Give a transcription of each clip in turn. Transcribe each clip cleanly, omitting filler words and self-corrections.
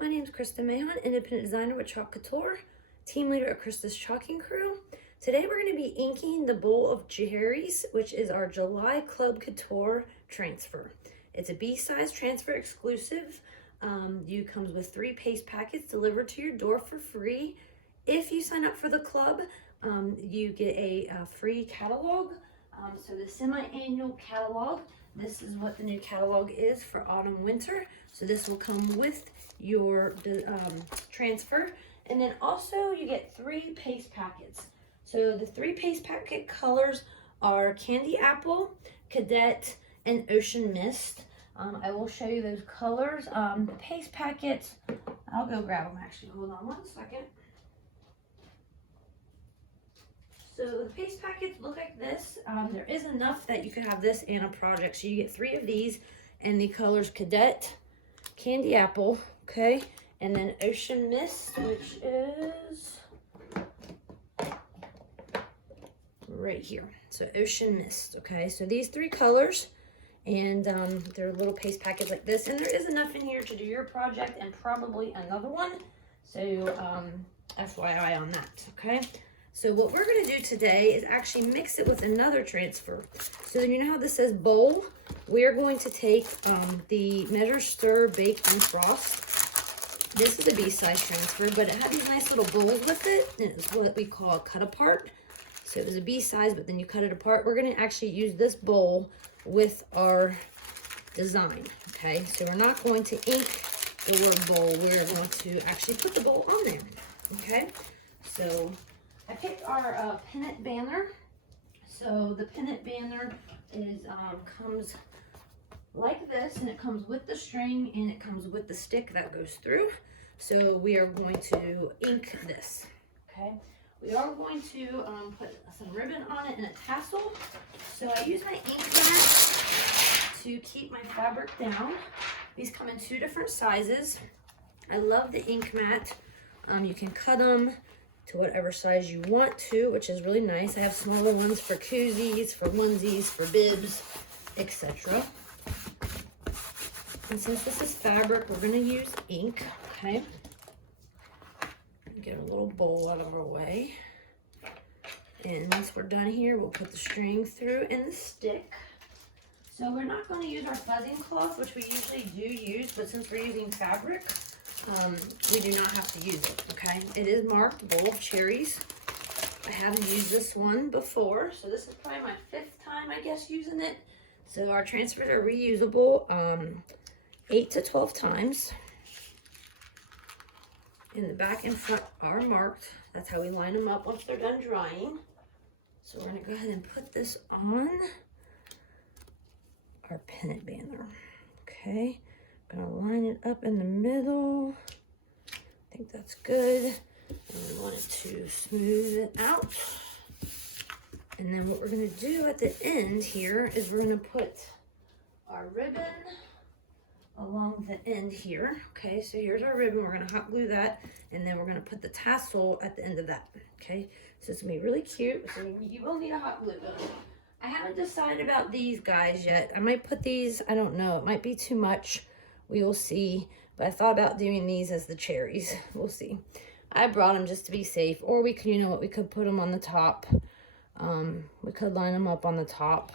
my name is Krista Mahon, independent designer with Couture, team leader at Krista's Chalking Crew. Today we're going to be inking the bowl of Cherries, which is our July Club Couture transfer. It's a B-size transfer exclusive. You comes with 3 paste packets delivered to your door for free. If you sign up for the club, you get a free catalog. So the semi-annual catalog, this is what the new catalog is for autumn winter. So this will come with your transfer. And then also you get 3 paste packets. So the 3 paste packet colors are Candy Apple, Cadet, and Ocean Mist. I will show you those colors. The paste packets, I'll go grab them actually. Hold on one second. So the paste packets look like this. There is enough that you could have this in a project. So you get 3 of these, and the colors Cadet, Candy Apple, okay, and then Ocean Mist, which is right here. So Ocean Mist, okay. So these 3 colors, and they're little paste packets like this, and there is enough in here to do your project and probably another one. So FYI on that, okay. So what we're going to do today is actually mix it with another transfer. So then you know how this says bowl? We're going to take the Measure, Stir, Bake, and Frost. This is a B-size transfer, but it had these nice little bowls with it. And it's what we call a cut apart. So it was a B-size, but then you cut it apart. We're going to actually use this bowl with our design, okay? So we're not going to ink the word bowl. We're going to actually put the bowl on there, okay? So I picked our pennant banner. So the pennant banner is comes like this, and it comes with the string, and it comes with the stick that goes through. So we are going to ink this, okay? We are going to put some ribbon on it and a tassel. So I use my ink mat to keep my fabric down. These come in 2 different sizes. I love the ink mat. You can cut them to whatever size you want to, which is really nice. I have smaller ones for koozies, for onesies, for bibs, etc. And since this is fabric, we're gonna use ink, okay? Get a little bowl out of our way. And once we're done here, we'll put the string through and the stick. So we're not gonna use our fuzzing cloth, which we usually do use, but since we're using fabric, we do not have to use it, okay? It is marked Bowl of Cherries. I haven't used this one before, so this is probably my 5th time, I guess, using it. So our transfers are reusable 8 to 12 times. And the back and front are marked. That's how we line them up once they're done drying. So we're gonna go ahead and put this on our pennant banner, okay? Gonna line it up in the middle. I think that's good. And we want it to smooth it out. And then what we're gonna do at the end here is we're gonna put our ribbon along the end here. Okay, so here's our ribbon. We're gonna hot glue that, and then we're gonna put the tassel at the end of that. Okay, so it's gonna be really cute. So you will need a hot glue gun. I haven't decided about these guys yet. I might put these, I don't know, it might be too much. We will see, but I thought about doing these as the cherries. We'll see. I brought them just to be safe, or we could, you know what, we could put them on the top. We could line them up on the top.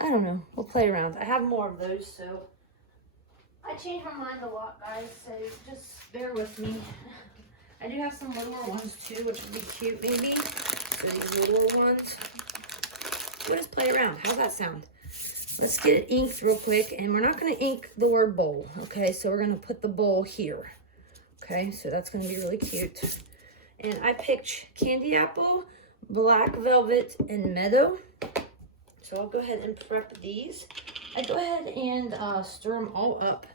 I don't know. We'll play around. I have more of those, so I change my mind a lot, guys, so just bear with me. I do have some littler ones too, which would be cute maybe. So these littler ones. We'll just play around. How's that sound? Let's get it inked real quick, and we're not going to ink the word bowl, okay? So we're going to put the bowl here, okay? So that's going to be really cute. And I picked Candy Apple, Black Velvet, and Meadow. So I'll go ahead and prep these. I go ahead and stir them all up.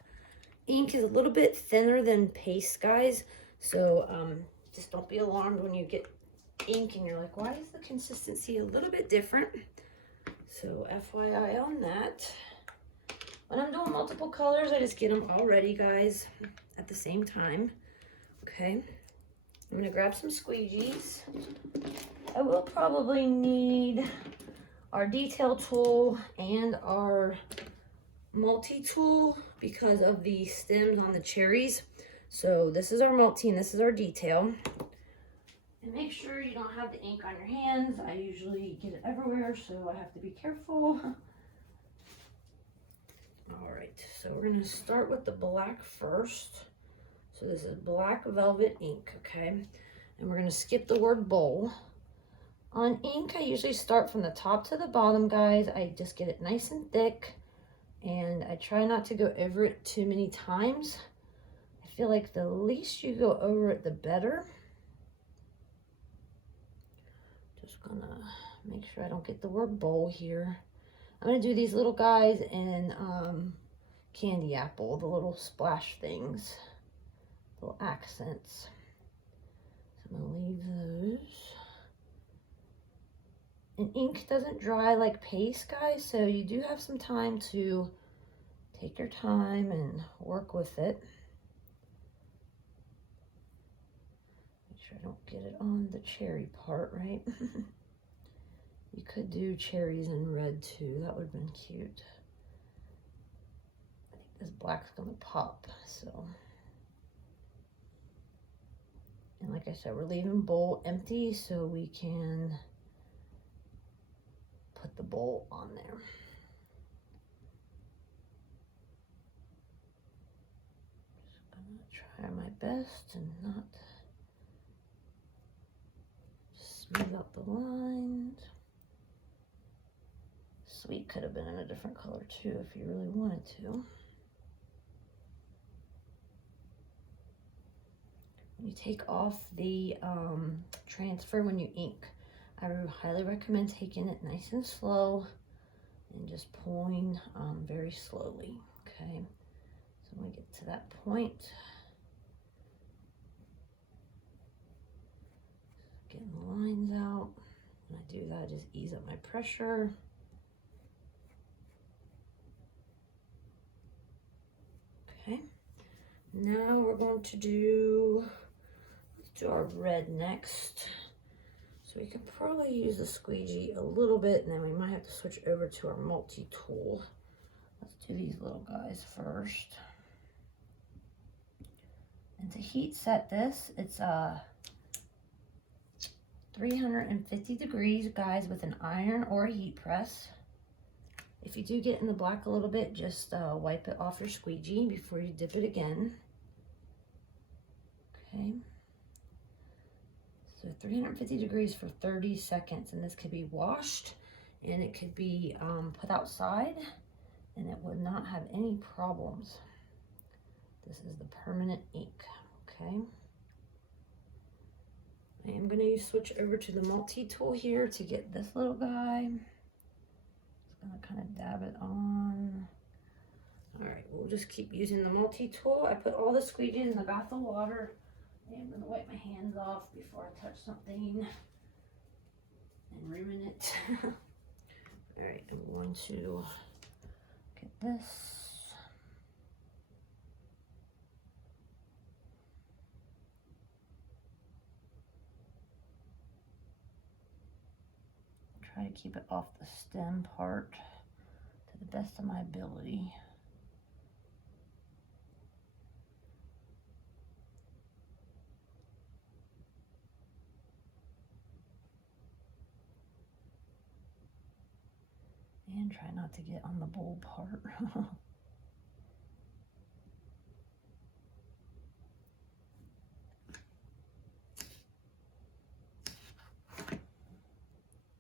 Ink is a little bit thinner than paste, guys. So just don't be alarmed when you get ink and you're like, why is the consistency a little bit different? So FYI on that. When I'm doing multiple colors, I just get them all ready, guys, at the same time. Okay. I'm gonna grab some squeegees. I will probably need our detail tool and our multi-tool because of the stems on the cherries. So this is our multi and this is our detail. And make sure you don't have the ink on your hands. I usually get it everywhere, so I have to be careful. All right, so we're gonna start with the black first. So this is black velvet ink, okay? And we're gonna skip the word bowl. On ink, I usually start from the top to the bottom, guys. I just get it nice and thick, and I try not to go over it too many times. I feel like the least you go over it, the better. Just gonna make sure I don't get the word bowl here. I'm gonna do these little guys in candy apple, the little splash things, little accents. So I'm gonna leave those. And ink doesn't dry like paste, guys, so you do have some time to take your time and work with it. Make sure I don't get it on the cherry part, right? You could do cherries in red too. That would have been cute. I think this black's gonna pop, so. And like I said, we're leaving bowl empty so we can put the bowl on there. Just gonna try my best and not smooth out the lines. Sweet could have been in a different color too if you really wanted to. When you take off the transfer when you ink, I would highly recommend taking it nice and slow and just pulling very slowly, okay? So when we get to that point, getting the lines out. When I do that, I just ease up my pressure. Okay, now we're going to do, let's do our red next. So we can probably use the squeegee a little bit, and then we might have to switch over to our multi-tool. Let's do these little guys first. And to heat set this, it's 350 degrees, guys, with an iron or a heat press. If you do get in the black a little bit, just wipe it off your squeegee before you dip it again. Okay. So 350 degrees for 30 seconds, and this could be washed and it could be put outside and it would not have any problems. This is the permanent ink, okay? I am going to switch over to the multi-tool here to get this little guy. Just going to kind of dab it on. All right, we'll just keep using the multi-tool. I put all the squeegees in the bath of water. I'm going to wipe my hands off before I touch something and ruin it. All right, I'm going to get this. Try to keep it off the stem part to the best of my ability. And try not to get on the bowl part.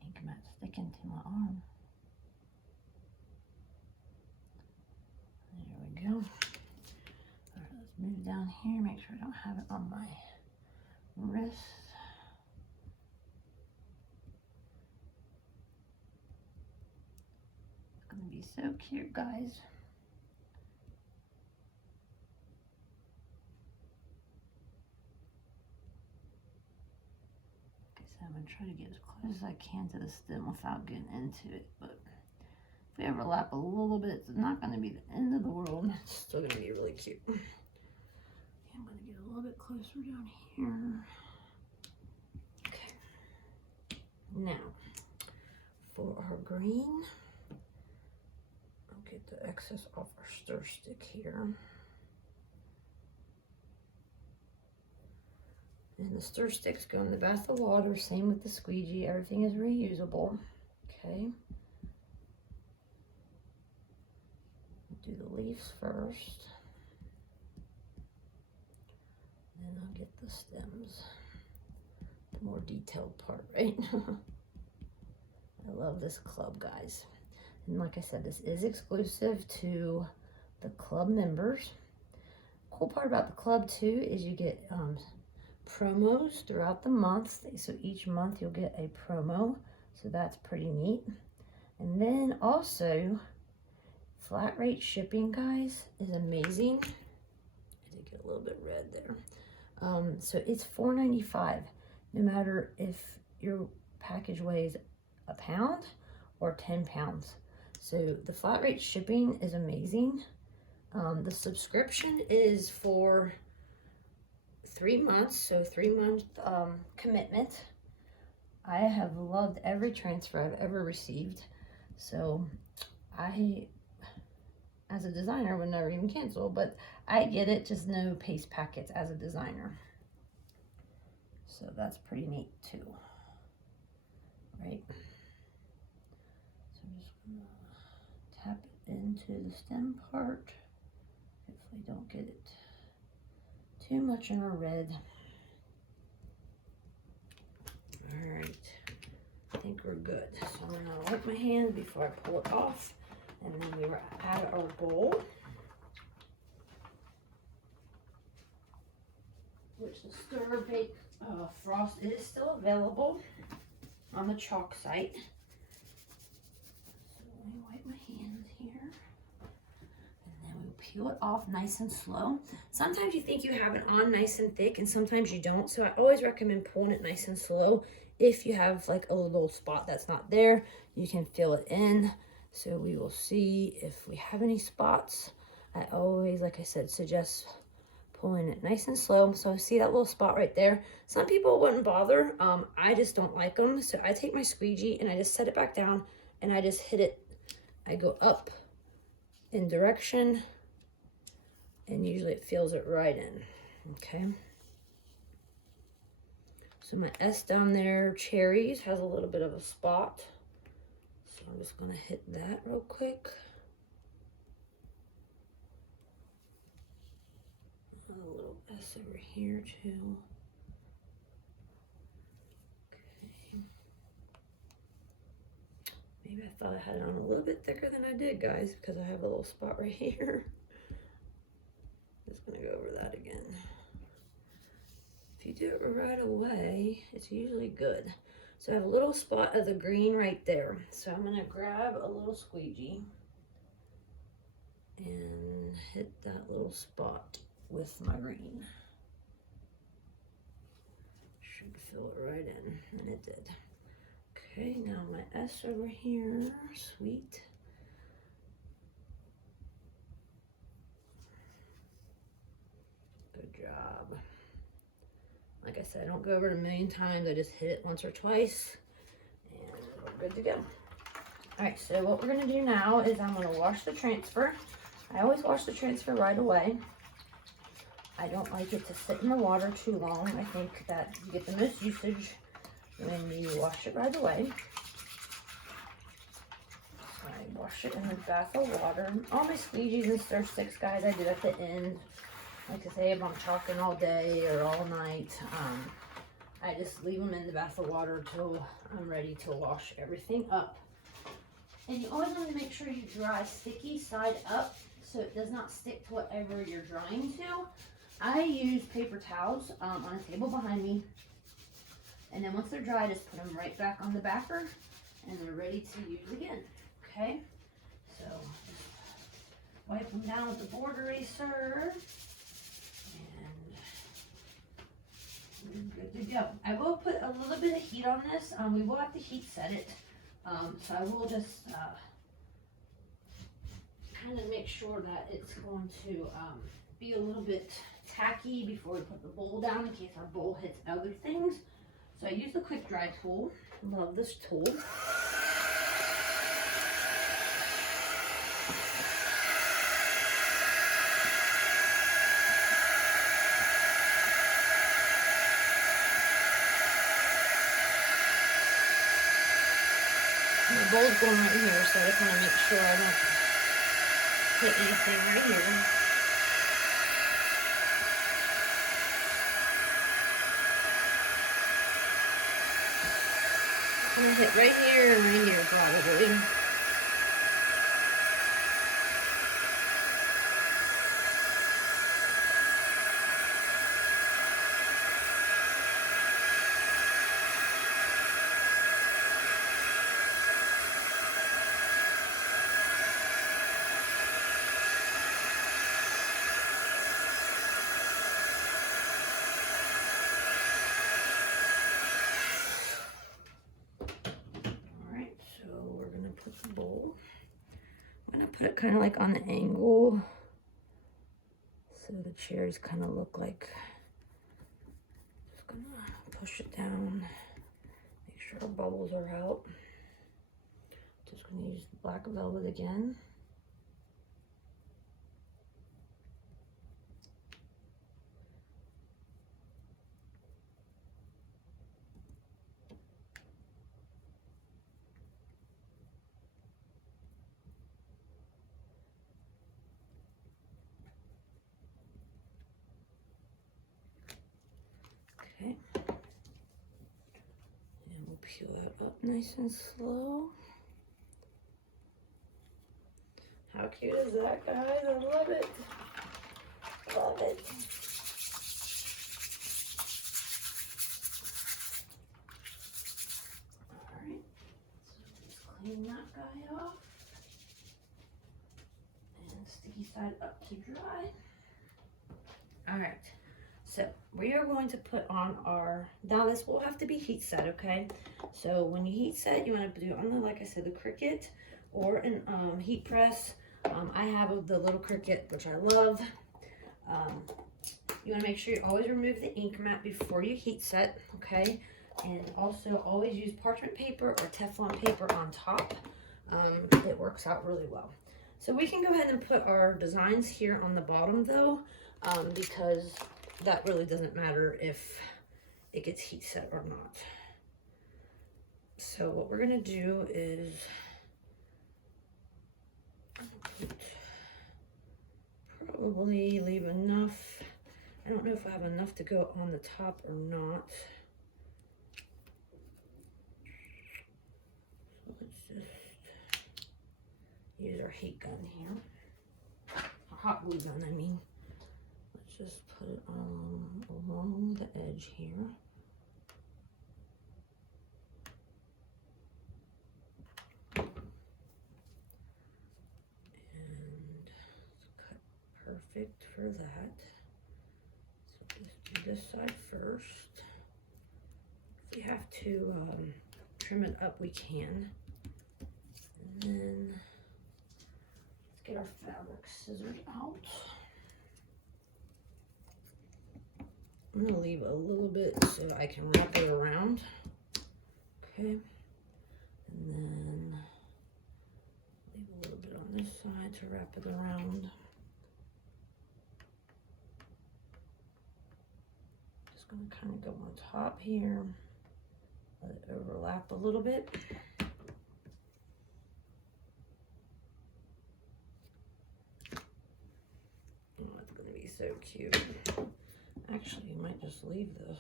Ink might stick into my arm. There we go. All right, let's move down here, make sure I don't have it on my wrist. It's gonna be so cute, guys. I'm going to try to get as close as I can to the stem without getting into it, but if we overlap a little bit, it's not going to be the end of the world. It's still going to be really cute. I'm going to get a little bit closer down here. Okay. Now, for our green, I'll get the excess off our stir stick here. And the stir sticks go in the bath of water, same with the squeegee, everything is reusable. Okay. Do the leaves first. Then I'll get the stems. The more detailed part, right? I love this club, guys. And like I said, this is exclusive to the club members. Cool part about the club too is you get promos throughout the month. So each month you'll get a promo. So that's pretty neat. And then also flat rate shipping, guys, is amazing. I did get a little bit red there. So it's $4.95 no matter if your package weighs a pound or 10 pounds. So the flat rate shipping is amazing. The subscription is for 3 months, so 3-month commitment. I have loved every transfer I've ever received. So I, as a designer, would never even cancel, but I get it, just no paste packets as a designer. So that's pretty neat too, right? So I'm just gonna tap it into the stem part. Hopefully don't get it too much in our red. All right, I think we're good. So I'm gonna wipe my hands before I pull it off, and then we will add our bowl, which the stir bake frost is still available on the chalk site. So let me wipe my hands here, and then we peel it off nice and slow. Sometimes you think you have it on nice and thick, and sometimes you don't. So I always recommend pulling it nice and slow. If you have like a little spot that's not there, you can fill it in. So we will see if we have any spots. I always, like I said, suggest pulling it nice and slow. So see that little spot right there? Some people wouldn't bother. I just don't like them. So I take my squeegee and I just set it back down and I just hit it. I go up in direction and usually it fills it right in. Okay. So my S down there, Cherries, has a little bit of a spot. So I'm just gonna hit that real quick. A little S over here too. Okay. Maybe I thought I had it on a little bit thicker than I did, guys, because I have a little spot right here. Just gonna go over that again. If you do it right away, it's usually good. So I have a little spot of the green right there. So I'm gonna grab a little squeegee and hit that little spot with my green. Should fill it right in, and it did. Okay, now my S over here, sweet. Good job. Like I said, I don't go over it a million times. I just hit it once or twice, and we're good to go. All right, so what we're gonna do now is I'm gonna wash the transfer. I always wash the transfer right away. I don't like it to sit in the water too long. I think that you get the most usage when you wash it right away. So I wash it in the bath of water. All my squeegees and stir sticks, guys, I do at the end. Like I say, if I'm chalking all day or all night, I just leave them in the bath of water till I'm ready to wash everything up. And you always want to make sure you dry sticky side up so it does not stick to whatever you're drying to. I use paper towels on a table behind me, and then once they're dry, just put them right back on the backer, and they're ready to use again. Okay, so wipe them down with the board eraser, and we're good to go. I will put a little bit of heat on this. We will have to heat set it, so I will just kind of make sure that it's going to be a little bit tacky before we put the bowl down in case our bowl hits other things. So I use the quick dry tool. Love this tool. bowl's going right here, so I just want to make sure I don't hit anything right here. I'm going to hit right here and right here probably. Put the bowl. I'm going to put it kind of like on the angle so the cherries kind of look like, just going to push it down, make sure our bubbles are out. Just going to use the black velvet again. Okay, and we'll peel that up nice and slow. How cute is that, guys? I love it. Love it. Alright, so just clean that guy off. And sticky side up to dry. Alright. So we are going to put on our, now this will have to be heat set, okay? So when you heat set, you want to do it on the, like I said, the Cricut or an heat press. I have the little Cricut, which I love. You want to make sure you always remove the ink mat before you heat set, okay? And also always use parchment paper or Teflon paper on top. It works out really well. So we can go ahead and put our designs here on the bottom though, because that really doesn't matter if it gets heat set or not. So what we're gonna do is probably leave enough. I don't know if I have enough to go on the top or not. So let's just use our heat gun here. Our hot glue gun, I mean. Let's just put it along the edge here. And it's cut perfect for that. So just do this side first. If we have to trim it up, we can. And then let's get our fabric scissors out. I'm going to leave a little bit so I can wrap it around. Okay. And then leave a little bit on this side to wrap it around. Just going to kind of go on top here. Let it overlap a little bit. Oh, that's going to be so cute. Actually, you might just leave this.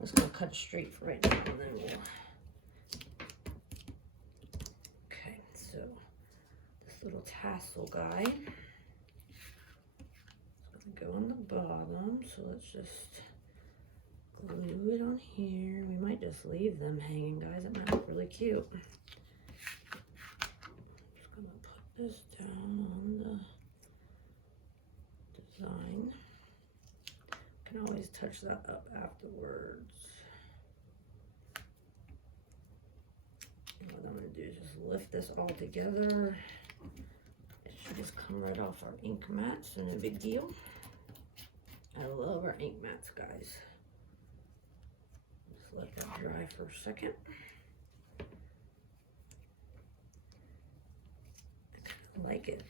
I'm just going to cut straight for right now, and then we'll... Okay, so this little tassel guy is going to go on the bottom. So let's just glue it on here. We might just leave them hanging, guys. It might look really cute. Just going to put this down on the design. Can always touch that up afterwards. And what I'm going to do is just lift this all together. It should just come right off our ink mat, so no big deal. I love our ink mats, guys. Just let that dry for a second. I kind of like it.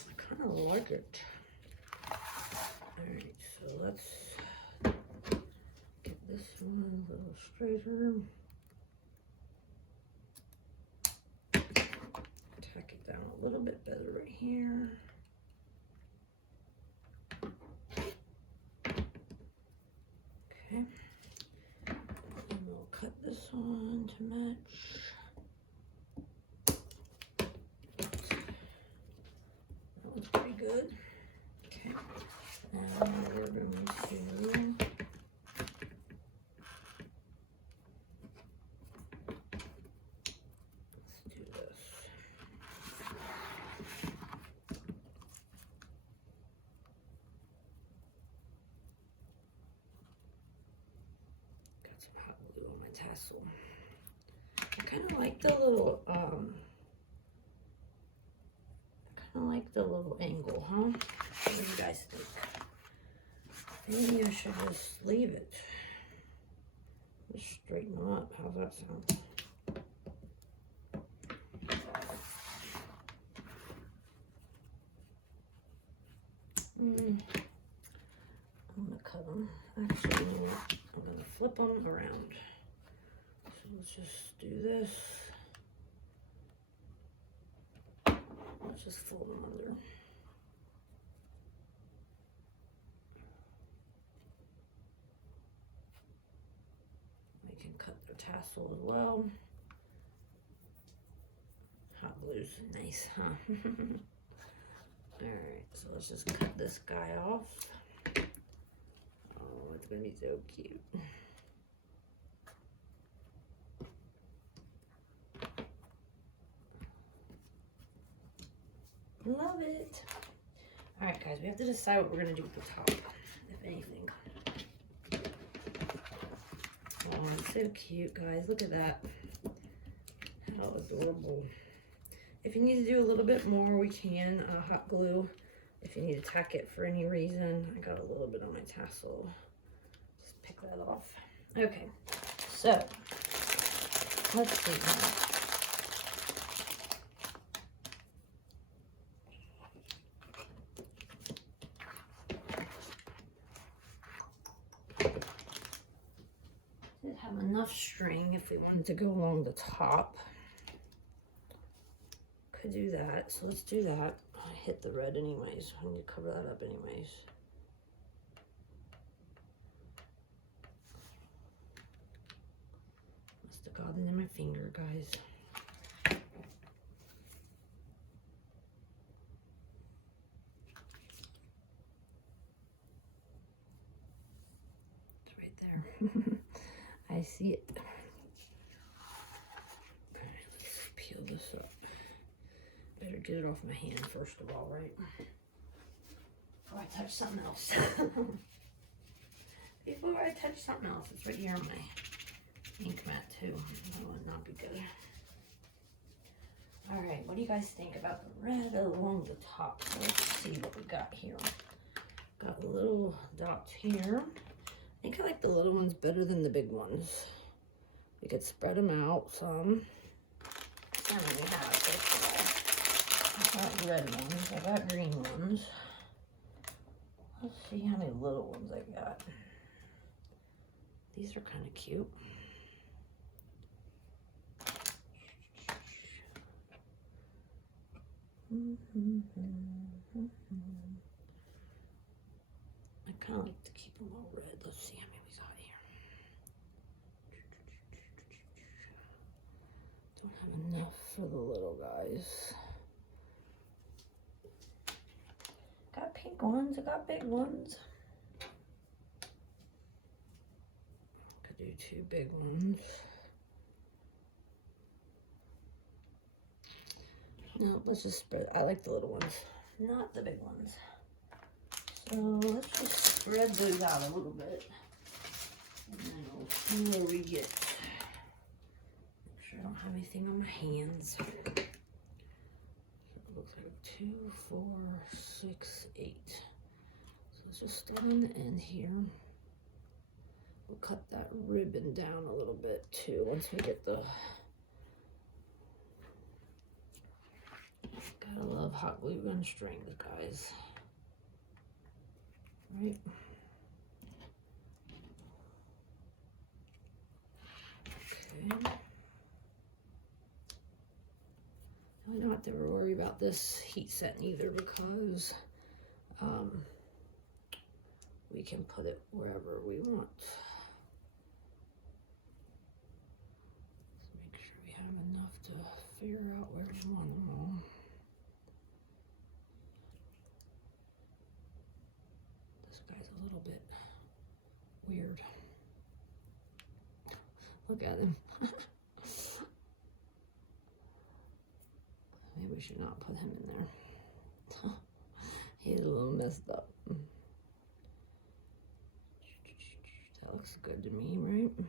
I kind of like it. Alright, so let's get this one a little straighter. a little bit better right here. Okay. And we'll cut this on to match. That looks pretty good. Okay. Now we're going to tassel. I kind of like the little, angle, huh? What do you guys think? Maybe I should just leave it. Just straighten them up. How's that sound? I'm gonna cut them. Actually, you know what? I'm gonna flip them around. So let's just do this. Let's just fold them under. We can cut their tassel as well. Hot glue's nice, huh? Alright, so let's just cut this guy off. Oh, it's gonna be so cute. Love it. All right, guys, we have to decide what we're gonna do with the top, if anything. Oh, it's so cute, guys. Look at that. How adorable. If you need to do a little bit more, we can hot glue. If you need to tack it for any reason, I got a little bit on my tassel. Just pick that off. Okay, so let's see. Did have enough string if we wanted to go along the top. Could do that, so let's do that. I hit the red anyways. I need to cover that up anyways. Must have gotten in my finger, guys. It's right there. I see it. Okay, let's peel this up. Better get it off my hand first of all, right? Before I touch something else. Before I touch something else. It's right here on my ink mat too. That would not be good. Alright, what do you guys think about the red along the top? So let's see what we got here. Got little dots here. I think I like the little ones better than the big ones. We could spread them out some. How many have so far? I got red ones. I got green ones. Let's see how many little ones I got. These are kind of cute. I kind of like to keep them all red. Let's see how many we got here. Don't have enough for the little guys. Got pink ones, I got big ones. Could do 2 big ones. No, let's just spread. I like the little ones, not the big ones. So let's just spread those out a little bit. And then we'll see where we get. Make sure I don't have anything on my hands. So it looks like 2, 4, 6, 8. So let's just start on the end here. We'll cut that ribbon down a little bit too once we get the. Gotta love hot glue gun strings, guys. Right. Okay. I'm not have to worry about this heat setting either, because we can put it wherever we want. Let's make sure we have enough to figure out where we want them all. This guy's a little bit weird. Look at him. Maybe we should not put him in there. He's a little messed up. That looks good to me, right? I'm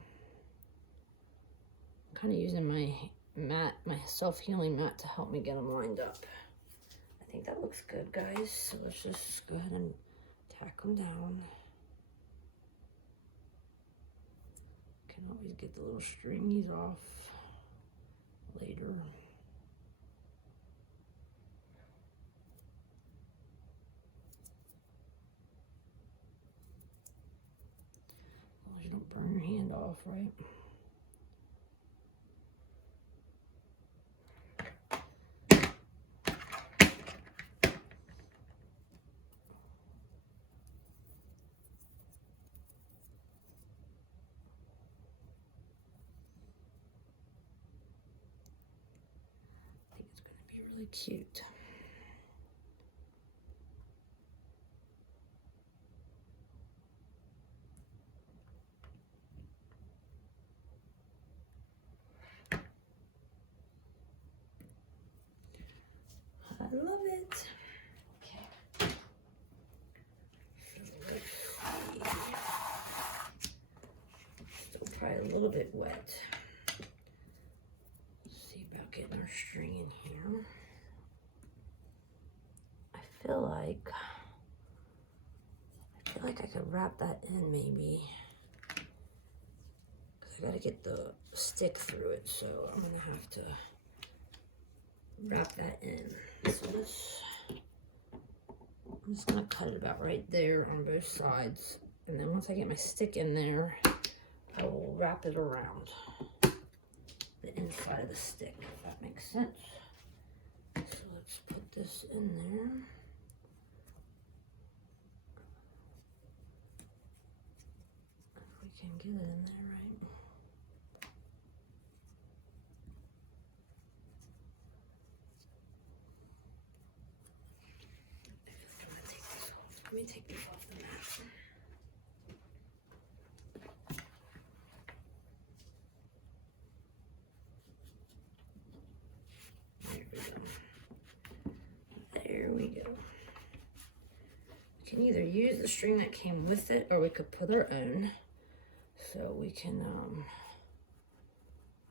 kind of using my mat, my self-healing mat, to help me get them lined up. I think that looks good, guys. So let's just go ahead and tack them down. Can always get the little stringies off later. As long as you don't burn your hand off, right? Really cute. I love it. Okay. So let's see. Still probably a little bit wet. Let's see about getting our string in here. I feel like I could wrap that in maybe, because I got to get the stick through it, so I'm gonna have to wrap that in. So this, I'm just gonna cut it about right there on both sides, and then once I get my stick in there, I will wrap it around the inside of the stick, if that makes sense. So let's put this in there. Can get it in there, right? Let me take this off the mat. There we go. We can either use the string that came with it, or we could put our own. So we can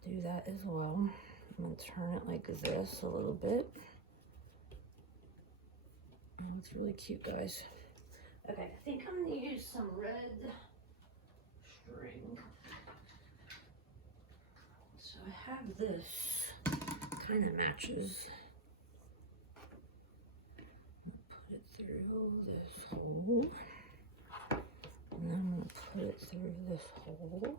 do that as well. I'm going to turn it like this a little bit. Oh, it's really cute, guys. Okay, I think I'm going to use some red string. So I have this, kind of matches. Put it through this hole. And then I'm going to put it through this hole.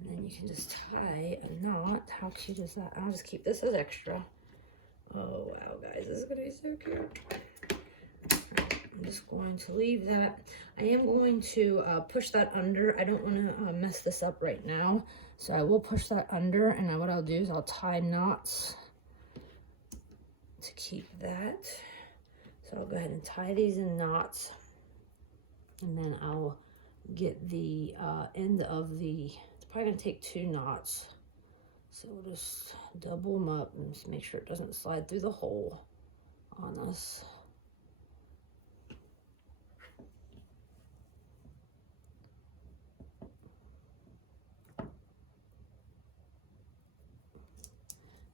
And then you can just tie a knot. How cute is that? I'll just keep this as extra. Oh, wow, guys. This is going to be so cute. I'm just going to leave that. I am going to push that under. I don't want to mess this up right now. So I will push that under. And what I'll do is I'll tie knots to keep that. So I'll go ahead and tie these in knots. And then I'll get the end of the, it's probably gonna take 2 knots. So we'll just double them up and just make sure it doesn't slide through the hole on us.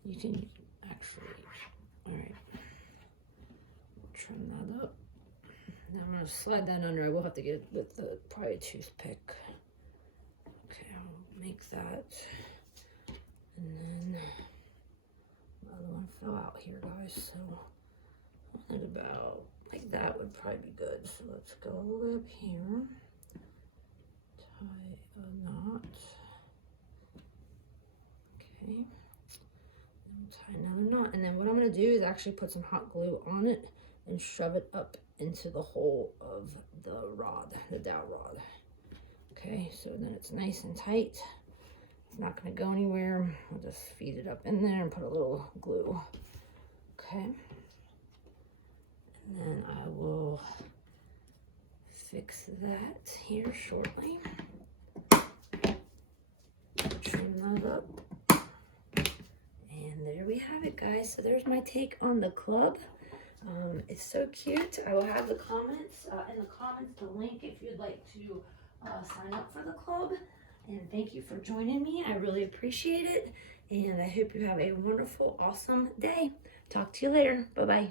You can actually, all right, trim that up. Now I'm going to slide that under. I will have to get it with the probably a toothpick. Okay, I'll make that. And then the other one fell out here, guys. So I wanted about like that would probably be good. So let's go all the way up here. Tie a knot. Okay. Then Tie another knot, and then what I'm going to do is actually put some hot glue on it and shove it up into the hole of the rod, the dowel rod. Okay, so then it's nice and tight. It's not going to go anywhere. I'll just feed it up in there and put a little glue. Okay, and then I will fix that here shortly. Trim that up. And there we have it, guys. So there's my take on the club. It's so cute. I will have the comments, in the comments, the link if you'd like to sign up for the club. And thank you for joining me. I really appreciate it. And I hope you have a wonderful, awesome day. Talk to you later. Bye-bye.